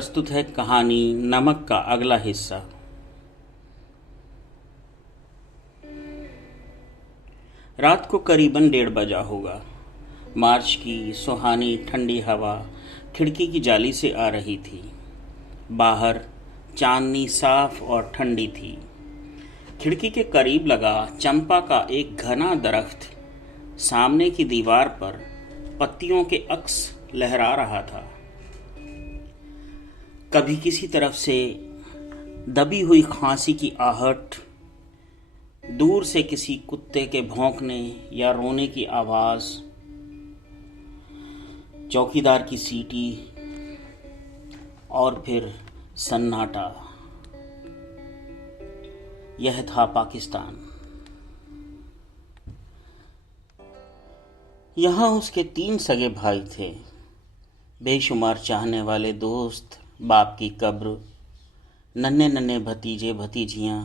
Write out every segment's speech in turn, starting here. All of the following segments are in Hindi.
प्रस्तुत है कहानी नमक का अगला हिस्सा। रात को करीबन 1:30 बजा होगा। मार्च की सुहानी ठंडी हवा खिड़की की जाली से आ रही थी। बाहर चांदनी साफ और ठंडी थी। खिड़की के करीब लगा चंपा का एक घना दरख्त सामने की दीवार पर पत्तियों के अक्स लहरा रहा था। कभी किसी तरफ से दबी हुई खांसी की आहट, दूर से किसी कुत्ते के भौंकने या रोने की आवाज, चौकीदार की सीटी और फिर सन्नाटा। यह था पाकिस्तान। यहाँ उसके 3 सगे भाई थे, बेशुमार चाहने वाले दोस्त, बाप की कब्र, नन्हे नन्हे भतीजे भतीजियाँ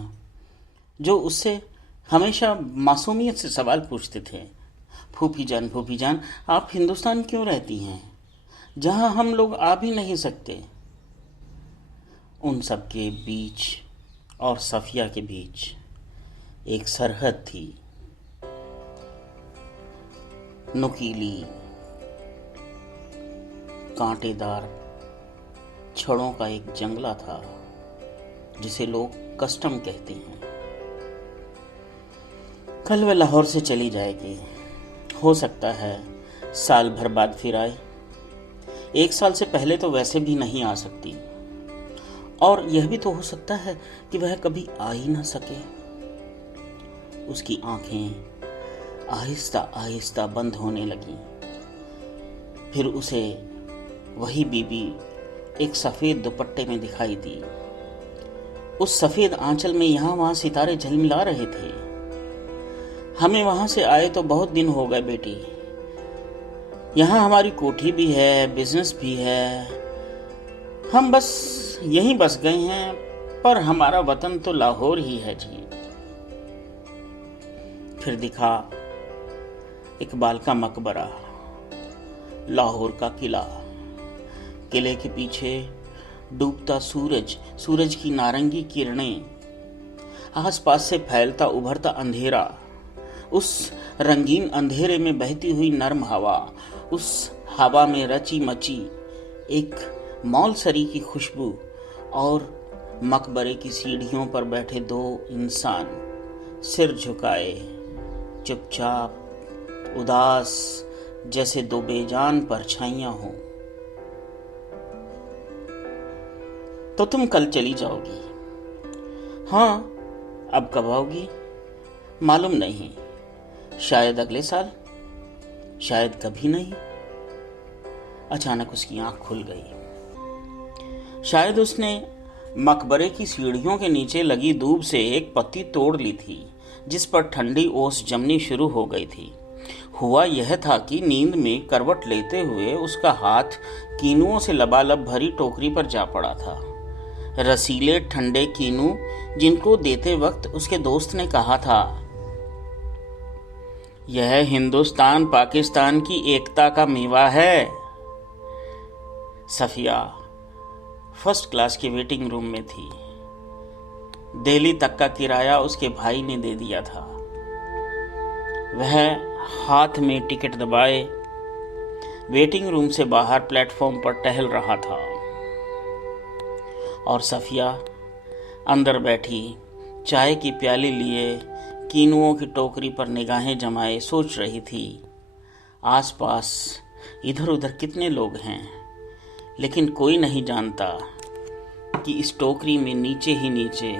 जो उससे हमेशा मासूमियत से सवाल पूछते थे। फूफी जान, आप हिंदुस्तान क्यों रहती हैं, जहाँ हम लोग आ भी नहीं सकते। उन सब के बीच और सफिया के बीच एक सरहद थी, नुकीली, कांटेदार छड़ों का एक जंगला था जिसे लोग कस्टम कहते हैं। कल वह लाहौर से चली जाएगी। हो सकता है साल भर बाद फिर आए। 1 साल से पहले तो वैसे भी नहीं आ सकती, और यह भी तो हो सकता है कि वह कभी आ ही ना सके। उसकी आंखें आहिस्ता आहिस्ता बंद होने लगीं। फिर उसे वही बीबी एक सफेद दुपट्टे में दिखाई दी। उस सफेद आंचल में यहाँ वहां सितारे झलमिला रहे थे। हमें वहां से आए तो बहुत दिन हो गए बेटी। यहाँ हमारी कोठी भी है, बिजनेस भी है। हम बस यहीं बस गए हैं, पर हमारा वतन तो लाहौर ही है जी। फिर दिखा इकबाल का मकबरा, लाहौर का किला, किले के पीछे डूबता सूरज की नारंगी किरणें, आसपास से फैलता उभरता अंधेरा, उस रंगीन अंधेरे में बहती हुई नर्म हवा, उस हवा में रची मची एक मौलसरी की खुशबू, और मकबरे की सीढ़ियों पर बैठे 2 इंसान सिर झुकाए, चुपचाप, उदास, जैसे 2 बेजान परछाइयां हों। तो तुम कल चली जाओगी? हाँ, अब कब आओगी मालूम नहीं। शायद अगले साल, शायद कभी नहीं। अचानक उसकी आंख खुल गई। शायद उसने मकबरे की सीढ़ियों के नीचे लगी दूब से एक पत्ती तोड़ ली थी, जिस पर ठंडी ओस जमनी शुरू हो गई थी। हुआ यह था कि नींद में करवट लेते हुए उसका हाथ कीनुओं से लबालब भरी टोकरी पर जा पड़ा था। रसीले ठंडे कीनू, जिनको देते वक्त उसके दोस्त ने कहा था, यह हिंदुस्तान पाकिस्तान की एकता का मेवा है। सफिया फर्स्ट क्लास की वेटिंग रूम में थी। दिल्ली तक का किराया उसके भाई ने दे दिया था। वह हाथ में टिकट दबाए वेटिंग रूम से बाहर प्लेटफॉर्म पर टहल रहा था, और सफिया अंदर बैठी चाय की प्याली लिए कीनुओं की टोकरी पर निगाहें जमाए सोच रही थी, आसपास इधर उधर कितने लोग हैं, लेकिन कोई नहीं जानता कि इस टोकरी में नीचे ही नीचे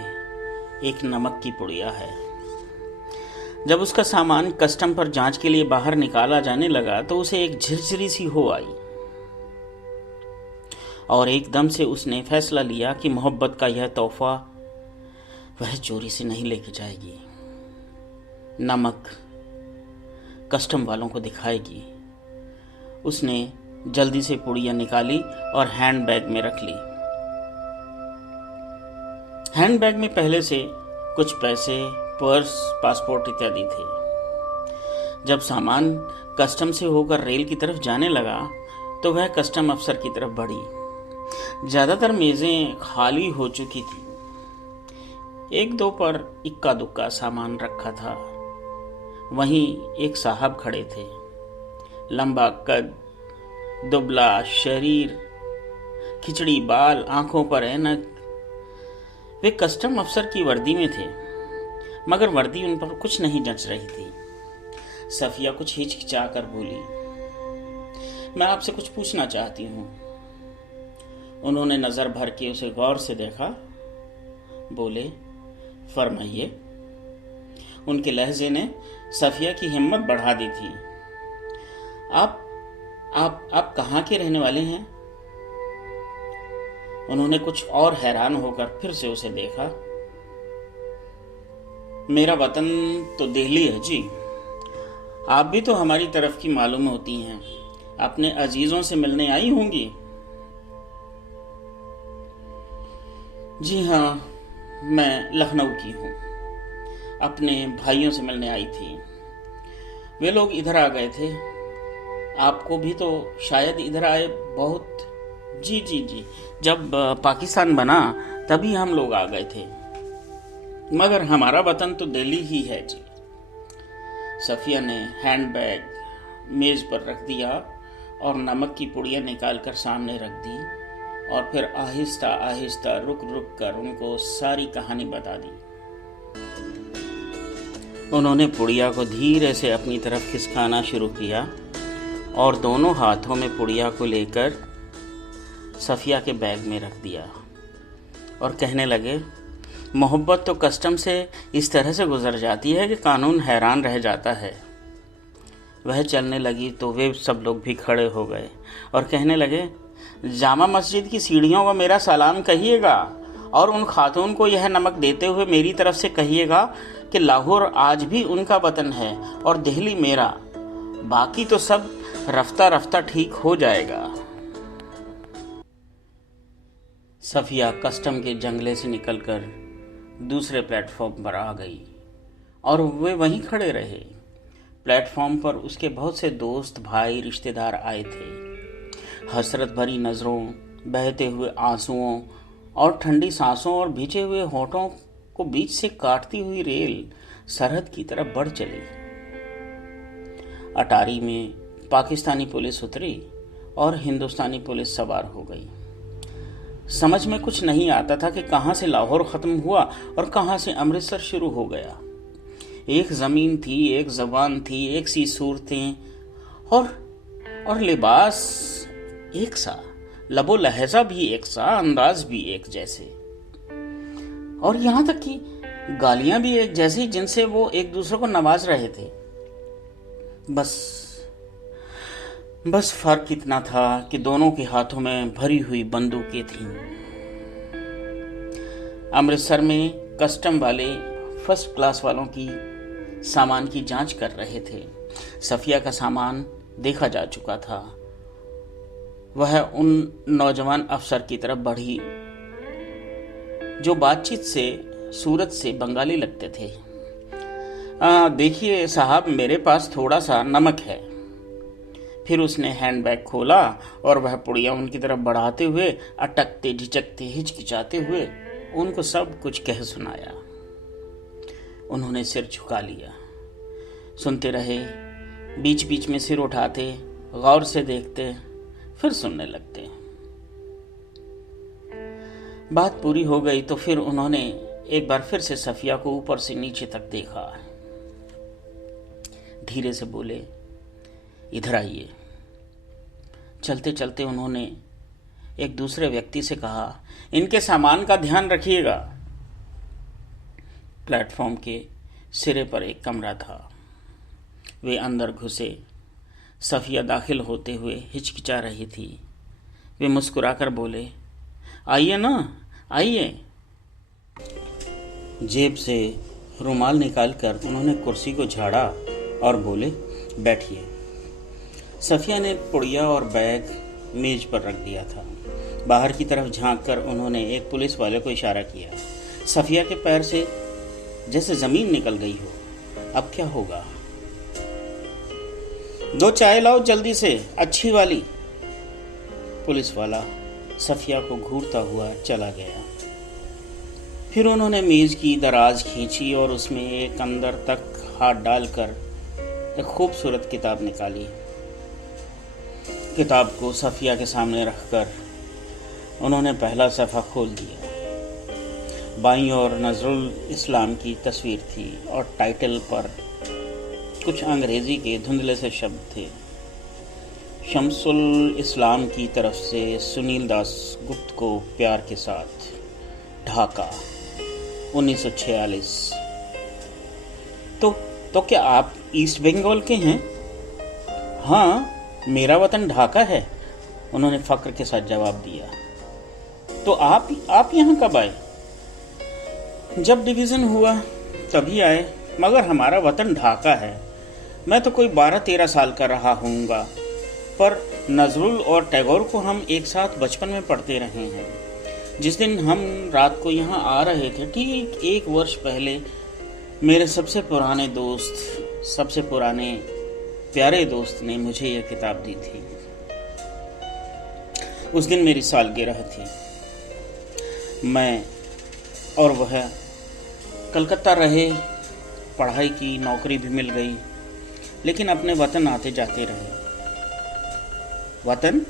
एक नमक की पुड़िया है। जब उसका सामान कस्टम पर जांच के लिए बाहर निकाला जाने लगा तो उसे एक झिरझिरी सी हो आई, और एकदम से उसने फैसला लिया कि मोहब्बत का यह तोहफा वह चोरी से नहीं लेके जाएगी। नमक कस्टम वालों को दिखाएगी। उसने जल्दी से पुड़िया निकाली और हैंडबैग में रख ली। हैंडबैग में पहले से कुछ पैसे, पर्स, पासपोर्ट इत्यादि थे। जब सामान कस्टम से होकर रेल की तरफ जाने लगा तो वह कस्टम अफसर की तरफ बढ़ी। ज्यादातर मेजें खाली हो चुकी थी। एक दो पर इक्का दुक्का सामान रखा था। वहीं एक साहब खड़े थे, लंबा कद, दुबला शरीर, खिचड़ी बाल, आंखों पर ऐनक। वे कस्टम अफसर की वर्दी में थे, मगर वर्दी उन पर कुछ नहीं जच रही थी। सफिया कुछ हिचकिचा कर बोली, मैं आपसे कुछ पूछना चाहती हूँ। उन्होंने नजर भर के उसे गौर से देखा, बोले, फरमाइए। उनके लहजे ने सफिया की हिम्मत बढ़ा दी थी। आप कहाँ के रहने वाले हैं? उन्होंने कुछ और हैरान होकर फिर से उसे देखा। मेरा वतन तो दिल्ली है जी। आप भी तो हमारी तरफ की मालूम होती हैं। अपने अजीजों से मिलने आई होंगी। जी हाँ, मैं लखनऊ की हूँ। अपने भाइयों से मिलने आई थी। वे लोग इधर आ गए थे। आपको भी तो शायद इधर आए बहुत। जी जी जी, जब पाकिस्तान बना तभी हम लोग आ गए थे, मगर हमारा वतन तो दिल्ली ही है जी। सफिया ने हैंडबैग मेज पर रख दिया और नमक की पुड़िया निकालकर सामने रख दी, और फिर आहिस्ता आहिस्ता रुक रुक कर उनको सारी कहानी बता दी। उन्होंने पुड़िया को धीरे से अपनी तरफ खिसकाना शुरू किया और दोनों हाथों में पुड़िया को लेकर सफिया के बैग में रख दिया और कहने लगे, मोहब्बत तो कस्टम से इस तरह से गुजर जाती है कि कानून हैरान रह जाता है। वह चलने लगी तो वे सब लोग भी खड़े हो गए और कहने लगे, जामा मस्जिद की सीढ़ियों को मेरा सलाम कहिएगा और उन खातून को यह नमक देते हुए मेरी तरफ से कहिएगा कि लाहौर आज भी उनका वतन है और दिल्ली मेरा। बाकी तो सब रफ्ता रफ्ता ठीक हो जाएगा। सफिया कस्टम के जंगले से निकलकर दूसरे प्लेटफॉर्म पर आ गई और वे वहीं खड़े रहे। प्लेटफॉर्म पर उसके बहुत से दोस्त, भाई, रिश्तेदार आए थे। हसरत भरी नज़रों, बहते हुए आंसुओं और ठंडी सांसों और भीजे हुए होठों को बीच से काटती हुई रेल सरहद की तरफ बढ़ चली। अटारी में पाकिस्तानी पुलिस उतरी और हिंदुस्तानी पुलिस सवार हो गई। समझ में कुछ नहीं आता था कि कहाँ से लाहौर ख़त्म हुआ और कहाँ से अमृतसर शुरू हो गया। एक ज़मीन थी, एक ज़बान थी, एक सी सूरतें और लिबास एक सा, लबो लहजा भी एक सा, अंदाज भी एक जैसे, और यहाँ तक कि गालियां भी एक जैसी जिनसे वो एक दूसरे को नवाज रहे थे। बस फर्क इतना था कि दोनों के हाथों में भरी हुई बंदूकें थीं। अमृतसर में कस्टम वाले फर्स्ट क्लास वालों की सामान की जांच कर रहे थे। सफिया का सामान देखा जा चुका था। वह उन नौजवान अफसर की तरफ बढ़ी जो बातचीत से सूरत से बंगाली लगते थे। देखिए साहब, मेरे पास थोड़ा सा नमक है। फिर उसने हैंडबैग खोला और वह पुड़िया उनकी तरफ बढ़ाते हुए, अटकते, झिझकते, हिचकिचाते हुए उनको सब कुछ कह सुनाया। उन्होंने सिर झुका लिया, सुनते रहे, बीच बीच में सिर उठाते, गौर से देखते, फिर सुनने लगते। बात पूरी हो गई तो फिर उन्होंने एक बार फिर से सफिया को ऊपर से नीचे तक देखा। धीरे से बोले, इधर आइए। चलते चलते उन्होंने एक दूसरे व्यक्ति से कहा, इनके सामान का ध्यान रखिएगा। प्लेटफॉर्म के सिरे पर एक कमरा था। वे अंदर घुसे। सफिया दाखिल होते हुए हिचकिचा रही थी। वे मुस्कुराकर बोले, आइए ना, आइए। जेब से रुमाल निकालकर उन्होंने कुर्सी को झाड़ा और बोले, बैठिए। सफिया ने पुड़िया और बैग मेज पर रख दिया था। बाहर की तरफ झांककर उन्होंने एक पुलिस वाले को इशारा किया। सफिया के पैर से जैसे जमीन निकल गई हो। अब क्या होगा? 2 चाय लाओ जल्दी से, अच्छी वाली। पुलिस वाला सफ़िया को घूरता हुआ चला गया। फिर उन्होंने मेज़ की दराज खींची और उसमें एक अंदर तक हाथ डालकर एक खूबसूरत किताब निकाली। किताब को सफ़िया के सामने रखकर उन्होंने पहला सफ़ा खोल दिया। बाईं ओर नज़रुल इस्लाम की तस्वीर थी और टाइटल पर कुछ अंग्रेज़ी के धुंधले से शब्द थे। शम्सुल इस्लाम की तरफ से सुनील दास गुप्त को प्यार के साथ, ढाका 1946। तो क्या आप ईस्ट बंगाल के हैं? हाँ, मेरा वतन ढाका है, उन्होंने फ़क्र के साथ जवाब दिया। तो आप यहाँ कब आए? जब डिवीज़न हुआ तभी आए, मगर हमारा वतन ढाका है। मैं तो कोई 12-13 साल का रहा होऊंगा, पर नज़रुल और टैगोर को हम एक साथ बचपन में पढ़ते रहे हैं। जिस दिन हम रात को यहाँ आ रहे थे, ठीक 1 वर्ष पहले मेरे सबसे पुराने प्यारे दोस्त ने मुझे यह किताब दी थी। उस दिन मेरी सालगिरह थी। मैं और वह कलकत्ता रहे, पढ़ाई की, नौकरी भी मिल गई, लेकिन अपने वतन आते जाते रहे। वतन?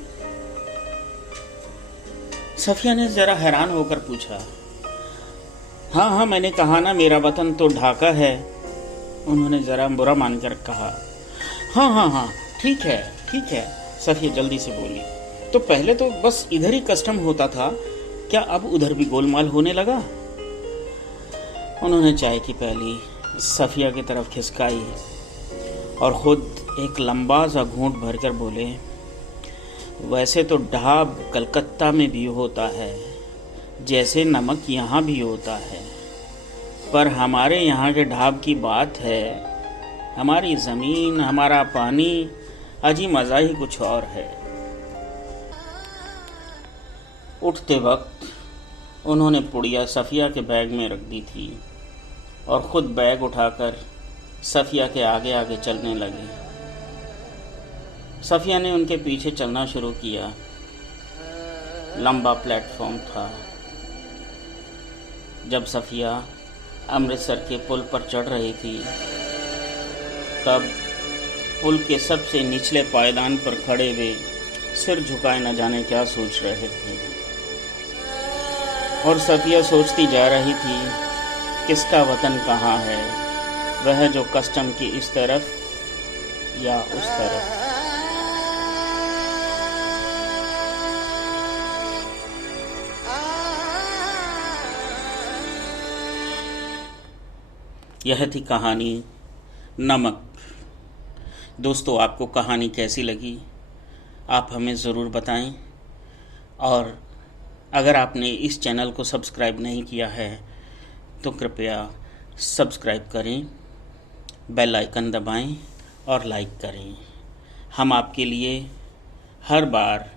सफ़िया ने ज़रा हैरान होकर पूछा। हाँ, मैंने कहा ना, मेरा वतन तो ढाका है, उन्होंने ज़रा बुरा मानकर कहा। हाँ, ठीक है, सफ़िया जल्दी से बोली। तो पहले तो बस इधर ही कस्टम होता था, क्या अब उधर भी गोलमाल होने लगा? उन्होंने चाय की प्याली सफ़िया की तरफ खिसकाई और ख़ुद एक लंबा सा घूंट भरकर बोले, वैसे तो ढाब कलकत्ता में भी होता है, जैसे नमक यहाँ भी होता है, पर हमारे यहाँ के ढाब की बात है, हमारी ज़मीन, हमारा पानी, अजी मज़ा ही कुछ और है। उठते वक्त उन्होंने पुड़िया सफ़िया के बैग में रख दी थी और ख़ुद बैग उठाकर सफ़िया के आगे आगे चलने लगे। सफ़िया ने उनके पीछे चलना शुरू किया। लंबा प्लेटफॉर्म था। जब सफ़िया अमृतसर के पुल पर चढ़ रही थी, तब पुल के सबसे निचले पायदान पर खड़े हुए सिर झुकाए न जाने क्या सोच रहे थे। और सफ़िया सोचती जा रही थी, किसका वतन कहाँ है, वह जो कस्टम की इस तरफ या उस तरफ। यह थी कहानी नमक। दोस्तों, आपको कहानी कैसी लगी आप हमें ज़रूर बताएं, और अगर आपने इस चैनल को सब्सक्राइब नहीं किया है तो कृपया सब्सक्राइब करें, बेल आइकन दबाएं और लाइक करें। हम आपके लिए हर बार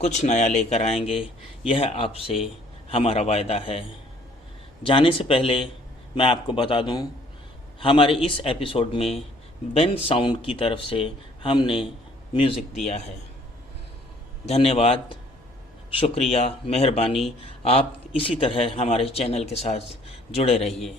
कुछ नया लेकर आएंगे, यह आपसे हमारा वायदा है। जाने से पहले मैं आपको बता दूं, हमारे इस एपिसोड में बेन साउंड की तरफ से हमने म्यूज़िक दिया है। धन्यवाद, शुक्रिया, मेहरबानी। आप इसी तरह हमारे चैनल के साथ जुड़े रहिए।